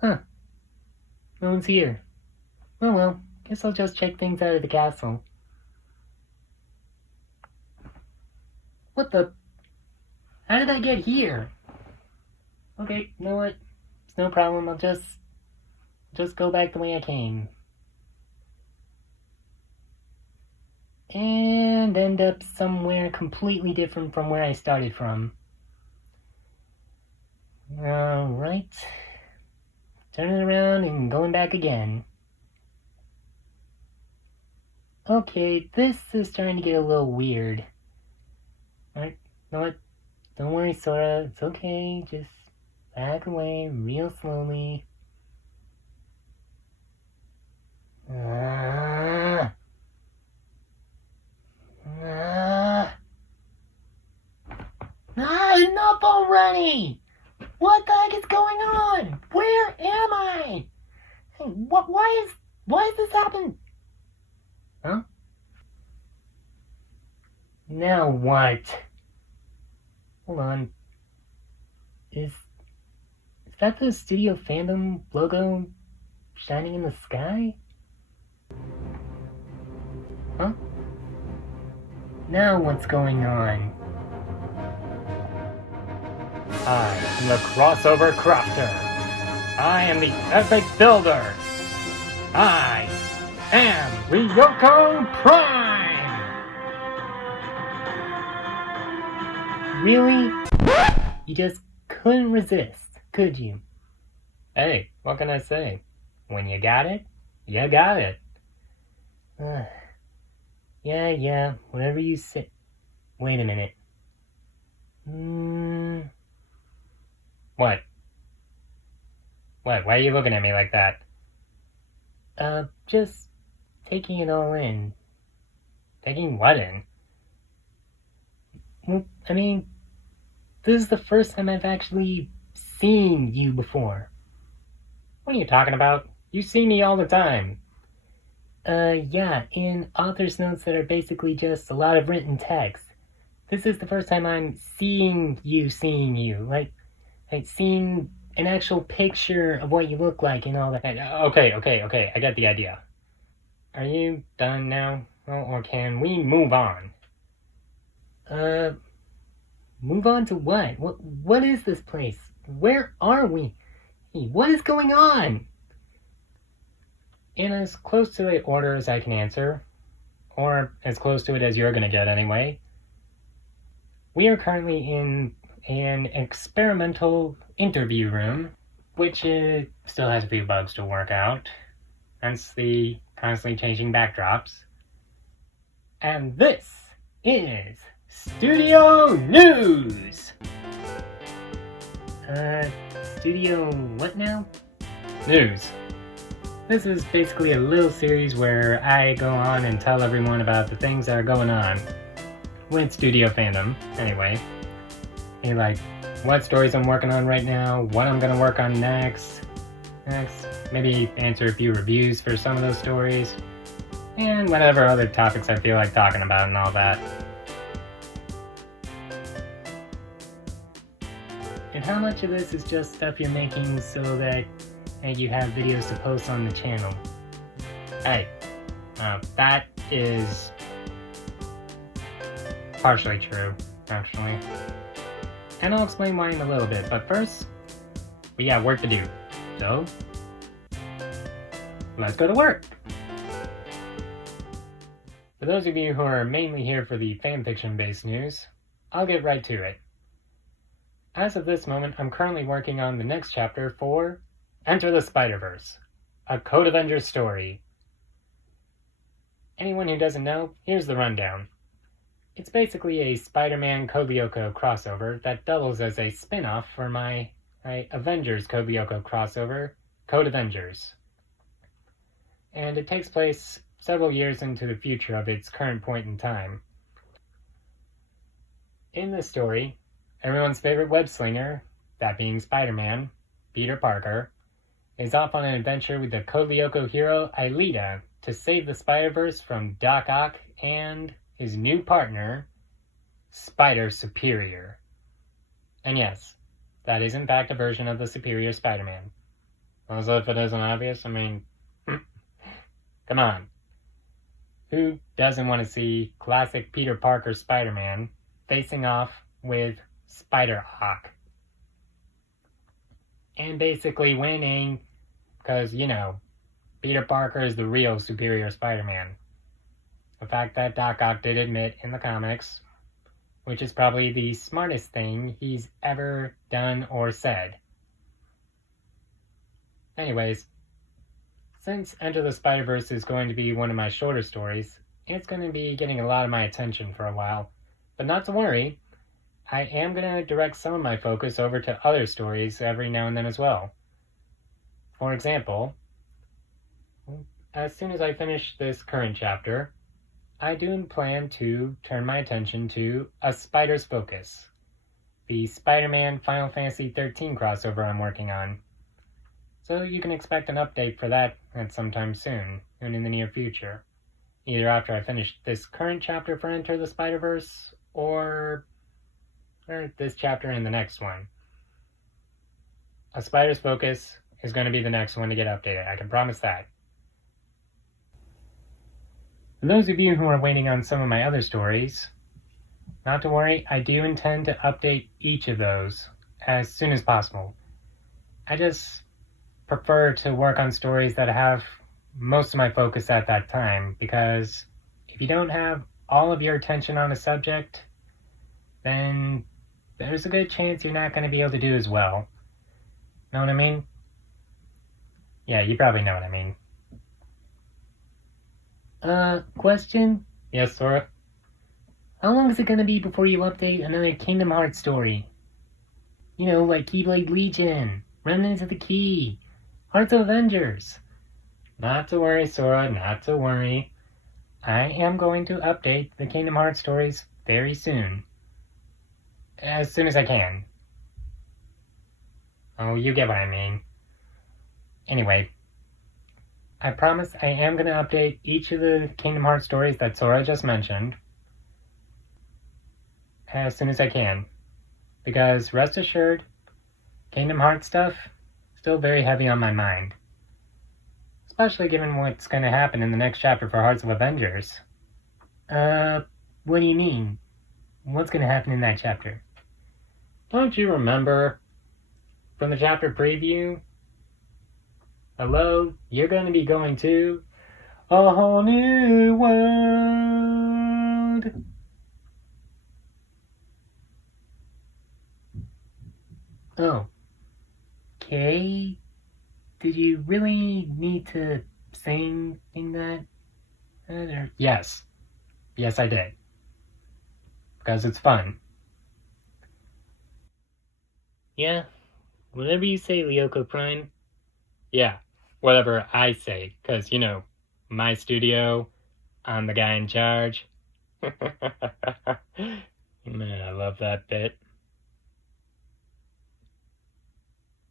Huh. No one's here. Oh well, guess I'll just check things out of the castle. What the? How did I get here? Okay, you know what? It's no problem. I'll just go back the way I came. And end up somewhere completely different from where I started from. Alright. Turning around and going back again. Okay, this is starting to get a little weird. Alright, you know what? Don't worry, Sora. It's okay. Just back away real slowly. Enough already! What the heck is going on? Where am I? Hey, why is this happening? Huh? Now what? Hold on. Is that the Studio Fandom logo shining in the sky? Huh? Now what's going on? I am the crossover crafter. I am the epic builder. I am Ryoko Prime! Really? You just couldn't resist, could you? Hey, what can I say? When you got it, you got it. Yeah, whatever you say. Wait a minute. What? What? Why are you looking at me like that? Just taking it all in. Taking what in? Well, I mean, this is the first time I've actually seen you before. What are you talking about? You see me all the time. Yeah, in author's notes that are basically just a lot of written text. This is the first time I'm seeing you. Like seeing an actual picture of what you look like and all that. Okay, I got the idea. Are you done now? Or can we move on? Move on to what? What is this place? Where are we? Hey, what is going on? In as close to the order as I can answer, or as close to it as you're gonna get anyway, we are currently in an experimental interview room, which still has a few bugs to work out, hence the constantly changing backdrops. And this is Studio News! Studio what now? News. This is basically a little series where I go on and tell everyone about the things that are going on with Studio Fandom, anyway. And like, what stories I'm working on right now, what I'm gonna work on next, maybe answer a few reviews for some of those stories, and whatever other topics I feel like talking about and all that. And how much of this is just stuff you're making so that you have videos to post on the channel? Hey, that is partially true, actually. And I'll explain why in a little bit, but first, we got work to do. So, let's go to work! For those of you who are mainly here for the fanfiction-based news, I'll get right to it. As of this moment, I'm currently working on the next chapter for Enter the Spider-Verse, a Code Avengers story. Anyone who doesn't know, here's the rundown. It's basically a Spider-Man Code Lyoko crossover that doubles as a spin-off for my Avengers Code Lyoko crossover, Code Avengers. And it takes place several years into the future of its current point in time. In this story, everyone's favorite web-slinger, that being Spider-Man, Peter Parker, is off on an adventure with the Code Lyoko hero Aelita to save the Spider-Verse from Doc Ock and his new partner, Spider Superior. And yes, that is in fact a version of the Superior Spider-Man. As if it isn't obvious. I mean, come on. Who doesn't want to see classic Peter Parker Spider-Man facing off with Spider-Hawk? And basically winning because, Peter Parker is the real superior Spider-Man. The fact that Doc Ock did admit in the comics, which is probably the smartest thing he's ever done or said. Anyways, since Enter the Spider-Verse is going to be one of my shorter stories, it's going to be getting a lot of my attention for a while. But not to worry, I am going to direct some of my focus over to other stories every now and then as well. For example, as soon as I finish this current chapter, I do plan to turn my attention to A Spider's Focus, the Spider-Man Final Fantasy XIII crossover I'm working on. So you can expect an update for that at some time soon, and in the near future. Either after I finish this current chapter for Enter the Spider-Verse, or this chapter and the next one. A Spider's Focus is going to be the next one to get updated, I can promise that. For those of you who are waiting on some of my other stories, not to worry, I do intend to update each of those as soon as possible. I just prefer to work on stories that have most of my focus at that time, because if you don't have all of your attention on a subject, then there's a good chance you're not going to be able to do as well. Know what I mean? Yeah, you probably know what I mean. Question? Yes, Sora? How long is it gonna be before you update another Kingdom Hearts story? Like Keyblade Legion, Remnants of the Key, Hearts of Avengers. Not to worry, Sora, not to worry. I am going to update the Kingdom Hearts stories very soon. As soon as I can. Oh, you get what I mean. Anyway, I promise I am going to update each of the Kingdom Hearts stories that Sora just mentioned as soon as I can. Because rest assured, Kingdom Hearts stuff still very heavy on my mind. Especially given what's going to happen in the next chapter for Hearts of Avengers. What do you mean? What's going to happen in that chapter? Don't you remember from the chapter preview? Hello, you're going to be going to a whole new world. Oh. Okay. Did you really need to sing that? Yes. Yes, I did. Because it's fun. Yeah. Whatever you say, Lyoko Prime. Yeah. Whatever I say, because, my studio, I'm the guy in charge. Man, I love that bit.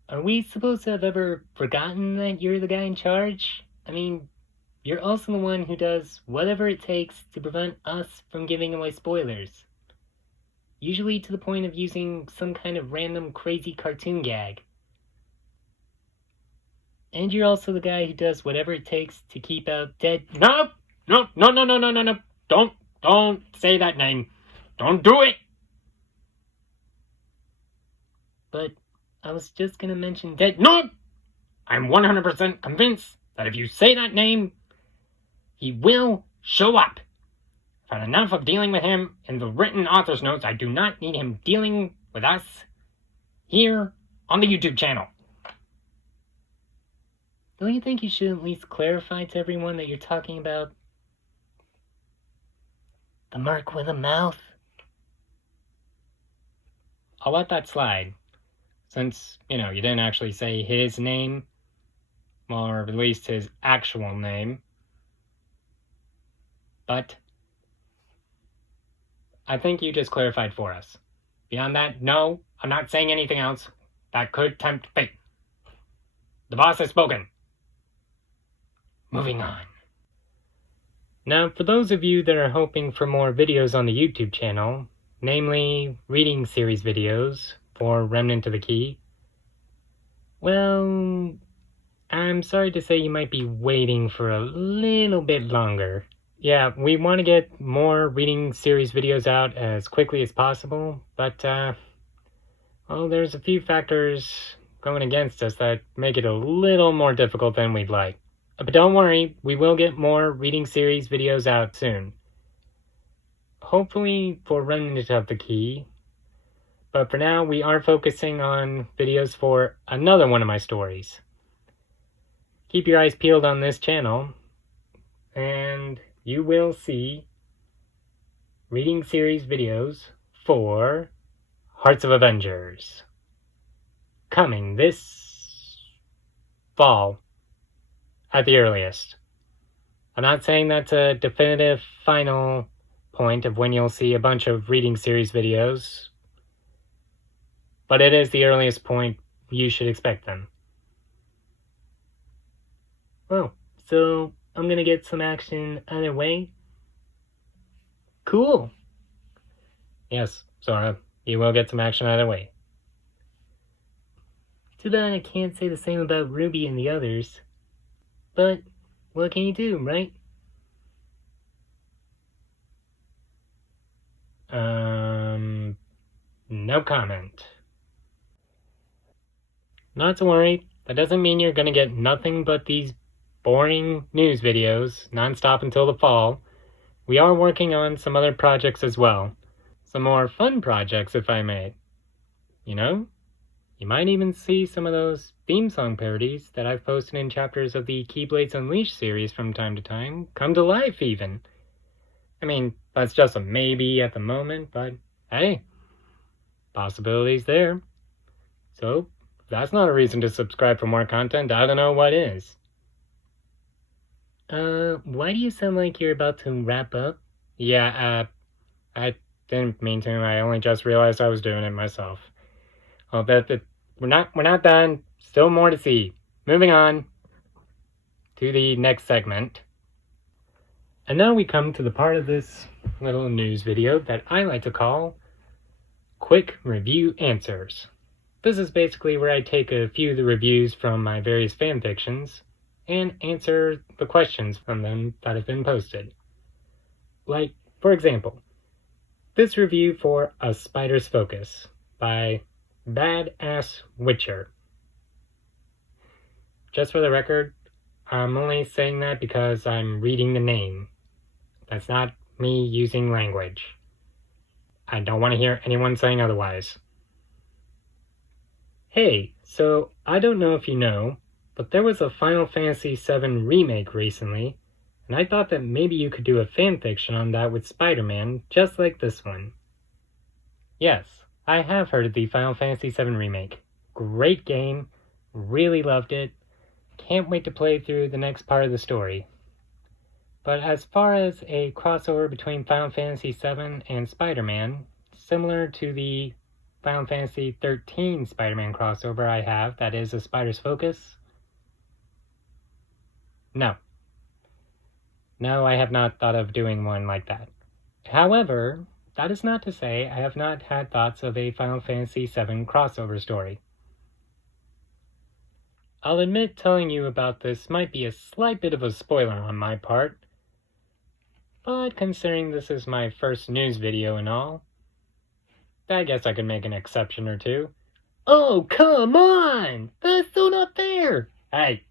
Are we supposed to have ever forgotten that you're the guy in charge? I mean, you're also the one who does whatever it takes to prevent us from giving away spoilers. Usually to the point of using some kind of random crazy cartoon gag. And you're also the guy who does whatever it takes to keep out dead... No! Don't say that name. Don't do it! But I was just gonna mention dead... No! I'm 100% convinced that if you say that name, he will show up. I've had enough of dealing with him in the written author's notes. I do not need him dealing with us here on the YouTube channel. Don't you think you should at least clarify to everyone that you're talking about the Merc with a mouth? I'll let that slide, since, you didn't actually say his name, or at least his actual name. But I think you just clarified for us. Beyond that, no, I'm not saying anything else that could tempt fate. The boss has spoken. Moving on. Now, for those of you that are hoping for more videos on the YouTube channel, namely reading series videos for Remnant of the Key, well, I'm sorry to say you might be waiting for a little bit longer. Yeah, we want to get more reading series videos out as quickly as possible, but, well, there's a few factors going against us that make it a little more difficult than we'd like. But don't worry, we will get more reading series videos out soon. Hopefully for Remnant of the Key, but for now we are focusing on videos for another one of my stories. Keep your eyes peeled on this channel, and you will see reading series videos for Hearts of Avengers coming this fall at the earliest. I'm not saying that's a definitive final point of when you'll see a bunch of reading series videos, but it is the earliest point you should expect them. Oh, so I'm gonna get some action either way? Cool! Yes, Sora, you will get some action either way. Too bad I can't say the same about Ruby and the others. But what can you do, right? No comment. Not to worry, that doesn't mean you're gonna get nothing but these boring news videos nonstop until the fall. We are working on some other projects as well. Some more fun projects, if I may. You know? You might even see some of those theme song parodies that I've posted in chapters of the Keyblades Unleashed series from time to time come to life, even. I mean, that's just a maybe at the moment, but hey, possibilities there. So, if that's not a reason to subscribe for more content, I don't know what is. Why do you sound like you're about to wrap up? Yeah, I didn't mean to. I only just realized I was doing it myself. Oh, we're not done. Still more to see. Moving on to the next segment. And now we come to the part of this little news video that I like to call Quick Review Answers. This is basically where I take a few of the reviews from my various fanfictions and answer the questions from them that have been posted. Like, for example, this review for A Spider's Focus by Badass Witcher. Just for the record, I'm only saying that because I'm reading the name. That's not me using language. I don't want to hear anyone saying otherwise. Hey, so I don't know if you know, but there was a Final Fantasy VII remake recently, and I thought that maybe you could do a fanfiction on that with Spider-Man, just like this one. Yes, I have heard of the Final Fantasy VII remake. Great game, really loved it. Can't wait to play through the next part of the story. But as far as a crossover between Final Fantasy VII and Spider-Man, similar to the Final Fantasy XIII Spider-Man crossover I have, that is A Spider's Focus, no. No, I have not thought of doing one like that. However, that is not to say I have not had thoughts of a Final Fantasy VII crossover story. I'll admit telling you about this might be a slight bit of a spoiler on my part, but considering this is my first news video and all, I guess I could make an exception or two. Oh, come on! That's so not fair! Hey,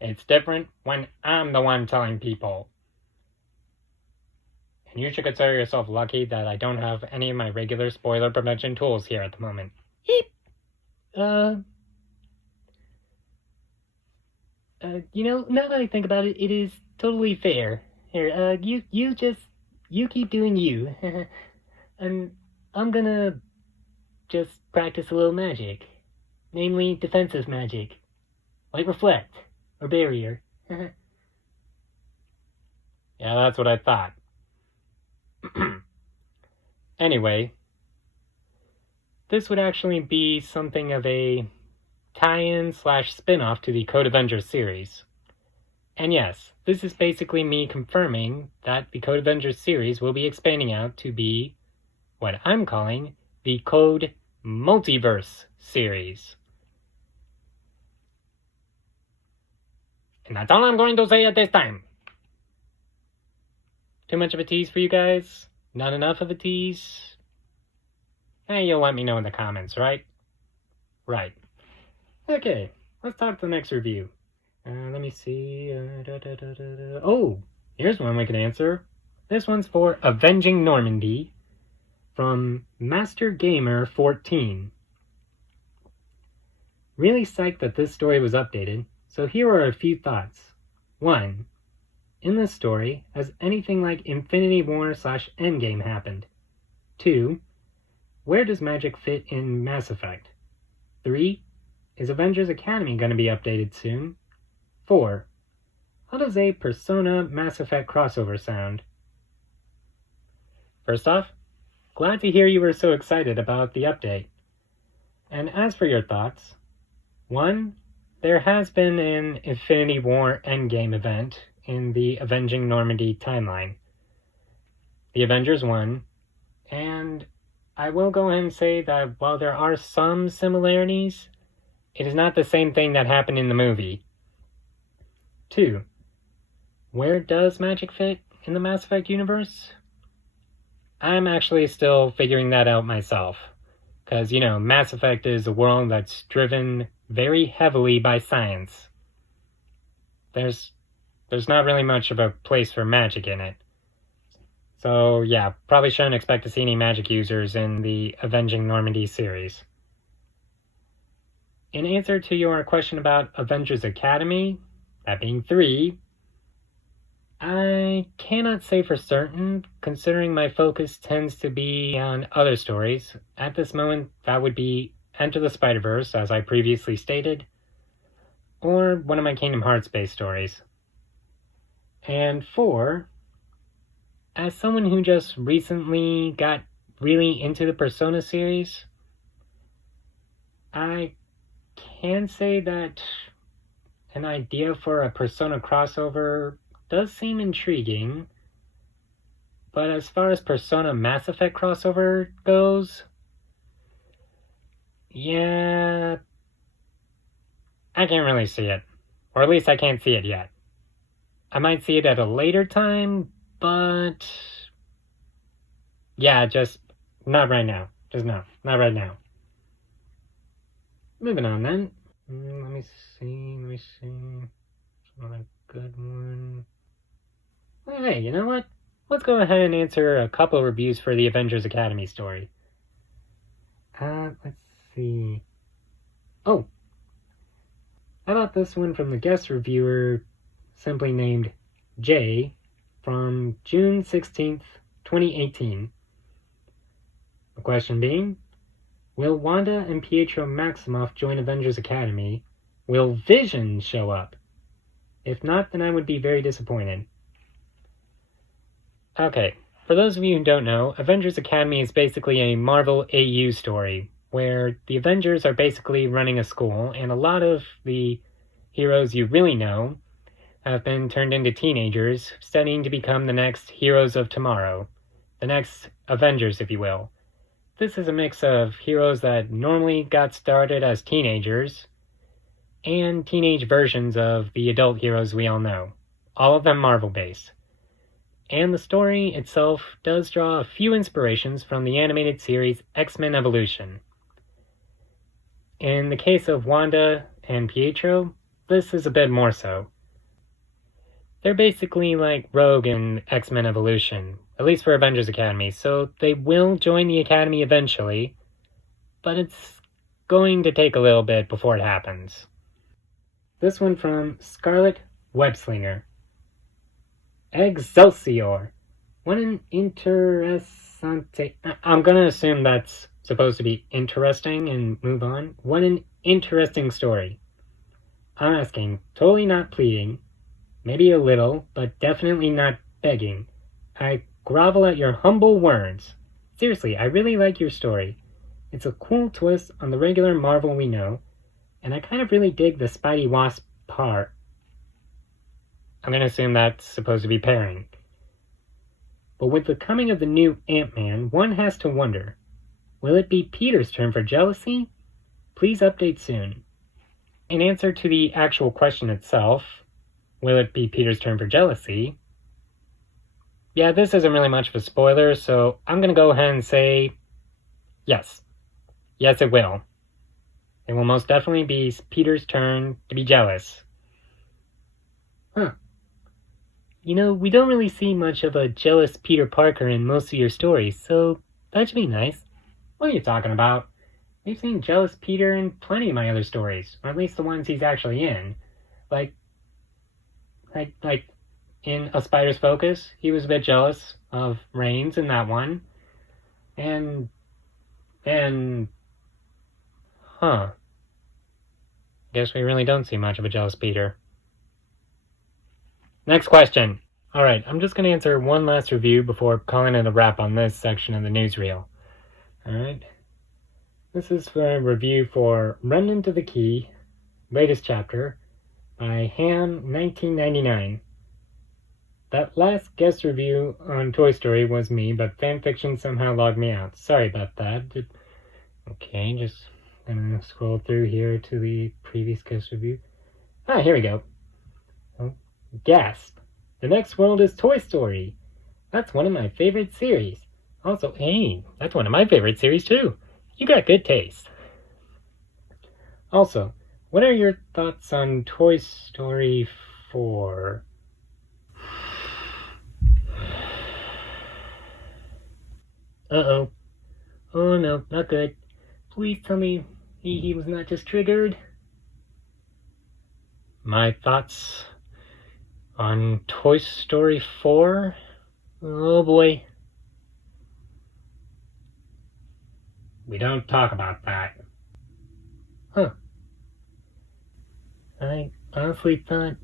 it's different when I'm the one telling people. And you should consider yourself lucky that I don't have any of my regular spoiler prevention tools here at the moment. Now that I think about it, it is totally fair. Here, you keep doing you. And I'm gonna just practice a little magic. Namely, defensive magic. Like Reflect, or Barrier. Yeah, that's what I thought. Anyway, this would actually be something of a tie-in / spin-off to the Code Avengers series. And yes, this is basically me confirming that the Code Avengers series will be expanding out to be what I'm calling the Code Multiverse series. And that's all I'm going to say at this time. Too much of a tease for you guys? Not enough of a tease? Hey, you'll let me know in the comments, right? Right. Okay, let's talk to the next review. Let me see. Oh, here's one we can answer. This one's for Avenging Normandy from Master Gamer 14. Really psyched that this story was updated, so here are a few thoughts. 1. In this story, has anything like Infinity War / Endgame happened? 2. Where does magic fit in Mass Effect? 3. Is Avengers Academy going to be updated soon? 4. How does a Persona Mass Effect crossover sound? First off, glad to hear you were so excited about the update. And as for your thoughts, 1. There has been an Infinity War Endgame event in the Avenging Normandy timeline. The Avengers won, and I will go ahead and say that while there are some similarities, it is not the same thing that happened in the movie. 2. Where does magic fit in the Mass Effect universe? I'm actually still figuring that out myself. Because, Mass Effect is a world that's driven very heavily by science. There's not really much of a place for magic in it. So, yeah, probably shouldn't expect to see any magic users in the Avenging Normandy series. In answer to your question about Avengers Academy, that being 3, I cannot say for certain, considering my focus tends to be on other stories. At this moment, that would be Enter the Spider-Verse, as I previously stated, or one of my Kingdom Hearts-based stories. And 4, as someone who just recently got really into the Persona series, I can say that an idea for a Persona crossover does seem intriguing, but as far as Persona Mass Effect crossover goes, yeah, I can't really see it. Or at least I can't see it yet. I might see it at a later time, but yeah, just not right now. Just no, not right now. Moving on then. Let me see. Another good one. Well, hey, you know what? Let's go ahead and answer a couple reviews for the Avengers Academy story. Let's see. Oh! How about this one from the guest reviewer, simply named Jay, from June 16th, 2018. The question being, will Wanda and Pietro Maximoff join Avengers Academy? Will Vision show up? If not, then I would be very disappointed. Okay, for those of you who don't know, Avengers Academy is basically a Marvel AU story, where the Avengers are basically running a school, and a lot of the heroes you really know have been turned into teenagers, studying to become the next heroes of tomorrow. The next Avengers, if you will. This is a mix of heroes that normally got started as teenagers, and teenage versions of the adult heroes we all know. All of them Marvel-based. And the story itself does draw a few inspirations from the animated series X-Men Evolution. In the case of Wanda and Pietro, this is a bit more so. They're basically like Rogue in X-Men Evolution, at least for Avengers Academy, so they will join the Academy eventually, but it's going to take a little bit before it happens. This one from Scarlet Webslinger. Excelsior. What an interessante... I'm gonna assume that's supposed to be interesting and move on. What an interesting story. I'm asking, totally not pleading, maybe a little, but definitely not begging. I grovel at your humble words. Seriously, I really like your story. It's a cool twist on the regular Marvel we know, and I kind of really dig the Spidey Wasp part. I'm going to assume that's supposed to be pairing. But with the coming of the new Ant-Man, one has to wonder, will it be Peter's turn for jealousy? Please update soon. In answer to the actual question itself, will it be Peter's turn for jealousy? Yeah, this isn't really much of a spoiler, so I'm gonna go ahead and say yes. Yes, it will. It will most definitely be Peter's turn to be jealous. Huh. You know, we don't really see much of a jealous Peter Parker in most of your stories, so that should be nice. What are you talking about? We've seen jealous Peter in plenty of my other stories, or at least the ones he's actually in. Like in A Spider's Focus, he was a bit jealous of Reigns in that one. And guess we really don't see much of a jealous Peter. Next question. Alright, I'm just going to answer one last review before calling it a wrap on this section of the newsreel. Alright. This is for a review for Remnant of the Key, latest chapter, by Ham1999. That last guest review on Toy Story was me, but fanfiction somehow logged me out. Sorry about that. Okay, just gonna scroll through here to the previous guest review. Ah, here we go. Oh, gasp. The next world is Toy Story. That's one of my favorite series. Also, hey, that's one of my favorite series too. You got good taste. Also, what are your thoughts on Toy Story 4? Uh-oh. Oh no, not good. Please tell me he was not just triggered. My thoughts on Toy Story 4? Oh boy. We don't talk about that. Huh. I honestly thought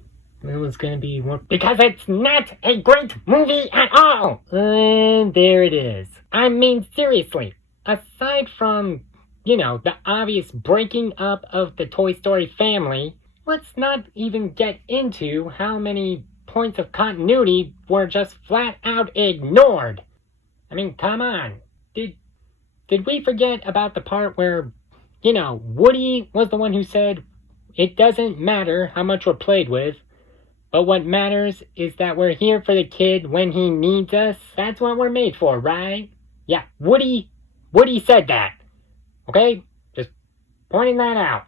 it was gonna be more... Because it's not a great movie at all! And there it is. I mean, seriously. Aside from, the obvious breaking up of the Toy Story family, let's not even get into how many points of continuity were just flat out ignored. I mean, come on. Did we forget about the part where, Woody was the one who said, it doesn't matter how much we're played with, but what matters is that we're here for the kid when he needs us? That's what we're made for, right? Yeah, Woody said that. Okay? Just pointing that out.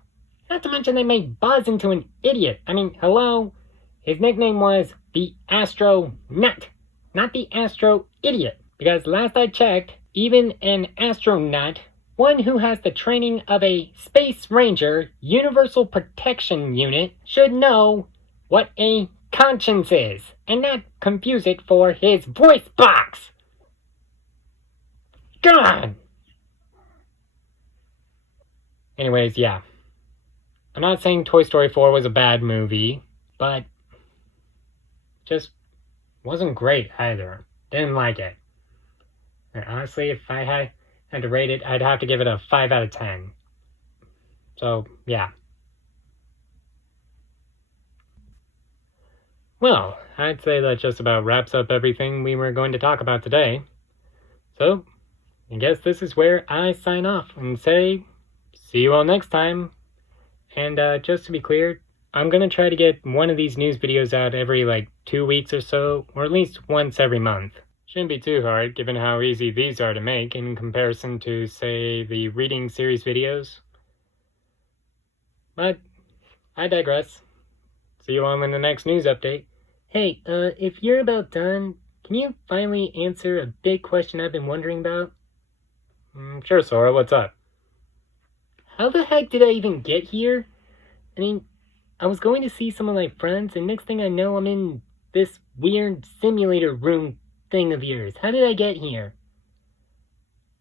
Not to mention they made Buzz into an idiot. I mean, hello? His nickname was the Astro Nut, not the Astro Idiot. Because last I checked, even an astronaut, one who has the training of a Space Ranger Universal Protection Unit, should know what a conscience is, and not confuse it for his voice box. God! Anyways, yeah. I'm not saying Toy Story 4 was a bad movie, but just wasn't great either. Didn't like it. And honestly, if I had to rate it, I'd have to give it a 5 out of 10. So, yeah. Well, I'd say that just about wraps up everything we were going to talk about today. So, I guess this is where I sign off and say, see you all next time. And just to be clear, I'm going to try to get one of these news videos out every 2 weeks or so, or at least once every month. Shouldn't be too hard, given how easy these are to make in comparison to, say, the reading series videos. But, I digress. See you all in the next news update. Hey, if you're about done, can you finally answer a big question I've been wondering about? Sure, Sora, what's up? How the heck did I even get here? I mean, I was going to see some of my friends, and next thing I know, I'm in this weird simulator room thing of yours. How did I get here?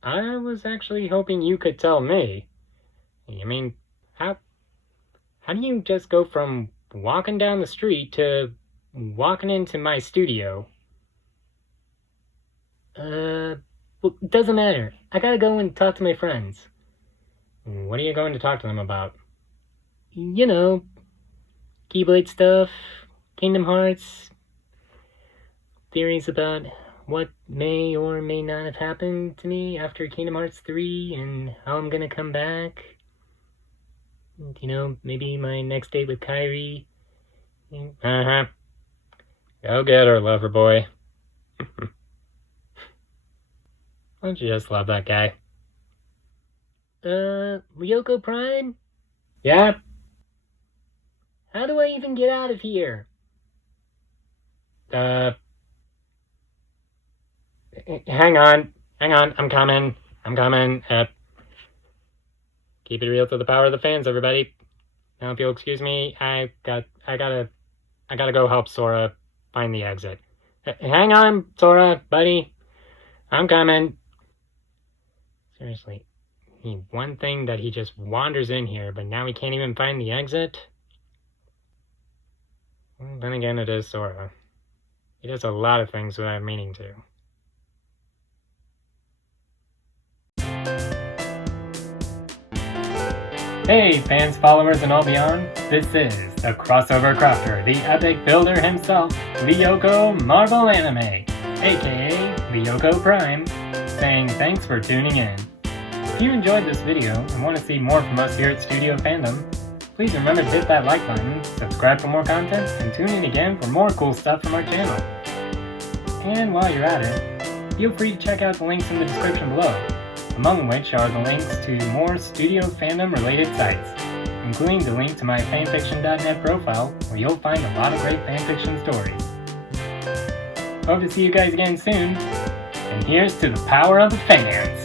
I was actually hoping you could tell me. I mean, how do you just go from walking down the street to walking into my studio? Well, it doesn't matter. I gotta go and talk to my friends. What are you going to talk to them about? Keyblade stuff, Kingdom Hearts, theories about what may or may not have happened to me after Kingdom Hearts 3 and how I'm gonna come back. Maybe my next date with Kyrie. Uh-huh. Go get her, lover boy. Don't you just love that guy? Ryoko Prime? Yeah? How do I even get out of here? Hang on, I'm coming. Keep it real to the power of the fans, everybody. Now, if you'll excuse me, I gotta go help Sora find the exit. Hang on, Sora, buddy. I'm coming. Seriously, one thing that he just wanders in here, but now he can't even find the exit? Well, then again, it is Sora. He does a lot of things without meaning to. Hey, fans, followers, and all beyond. This is the Crossover Crafter, the epic builder himself, Ryoko Marvel Anime, aka Ryoko Prime, saying thanks for tuning in. If you enjoyed this video and want to see more from us here at Studio Fandom, please remember to hit that like button, subscribe for more content, and tune in again for more cool stuff from our channel. And while you're at it, feel free to check out the links in the description below, among which are the links to more Studio Fandom related sites, including the link to my fanfiction.net profile, where you'll find a lot of great fanfiction stories. Hope to see you guys again soon, and here's to the power of the fans!